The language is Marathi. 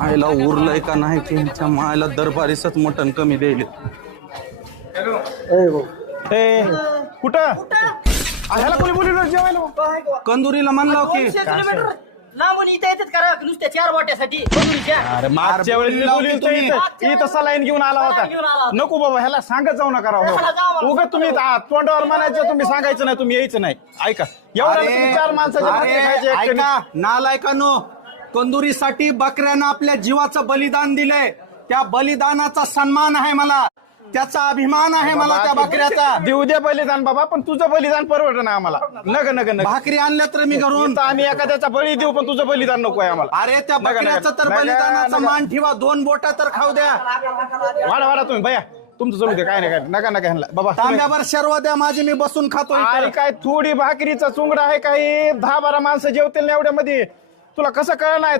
आईला उरलंय का नाही त्यांच्या मायला दरबारीसच मटण कमी द्यायले. ए कुठं ह्याला कोणी बोलवलं जेवायला? कंदुरीला म्हणला की लांबून इथं येतात करा नुसत्या 4 वाट्यासाठी कंदुरीच्या. अरे मागच्या वेळेस इथं सलाईन घेऊन आला होता. नको बाबा ह्याला सांगत जाऊ नका राव. उगाच तुम्ही तोंडावर म्हणायचं, तुम्ही सांगायचं नाही, तुम्ही यायचं नाही. ऐका एवढ्या 4 माणसाचे ऐका नालायकानो, कंदुरीसाठी बकऱ्यानं आपल्या जीवाचं बलिदान दिलंय. त्या बलिदानाचा सन्मान आहे मला, त्याचा अभिमान आहे मला त्या बकऱ्याचा. देऊ दे बलिदान बाबा, पण तुझं बलिदान परवडत ना आम्हाला. नग नग नग भाकरी आणल्या तर मी घरून आम्ही एखाद्याचा बळी देऊ, पण तुझं बलिदान नको आहे आम्हाला. अरे त्या बकऱ्याचं तर बलिदानाचा मान ठेवा. 2 बोटा तर खाऊ द्या. वाडा तुम्ही भैया तुमचं चालू दे. काय नाही काय नका नका ह्यांना बाबा. तांब्यावर शर्व द्या माझी, मी बसून खातो. अरे काय थोडी भाकरीचा चुंगडा आहे, काही 10-12 माणसं जेवतील ना एवढ्यामध्ये. तुला कसं कळलं नाही?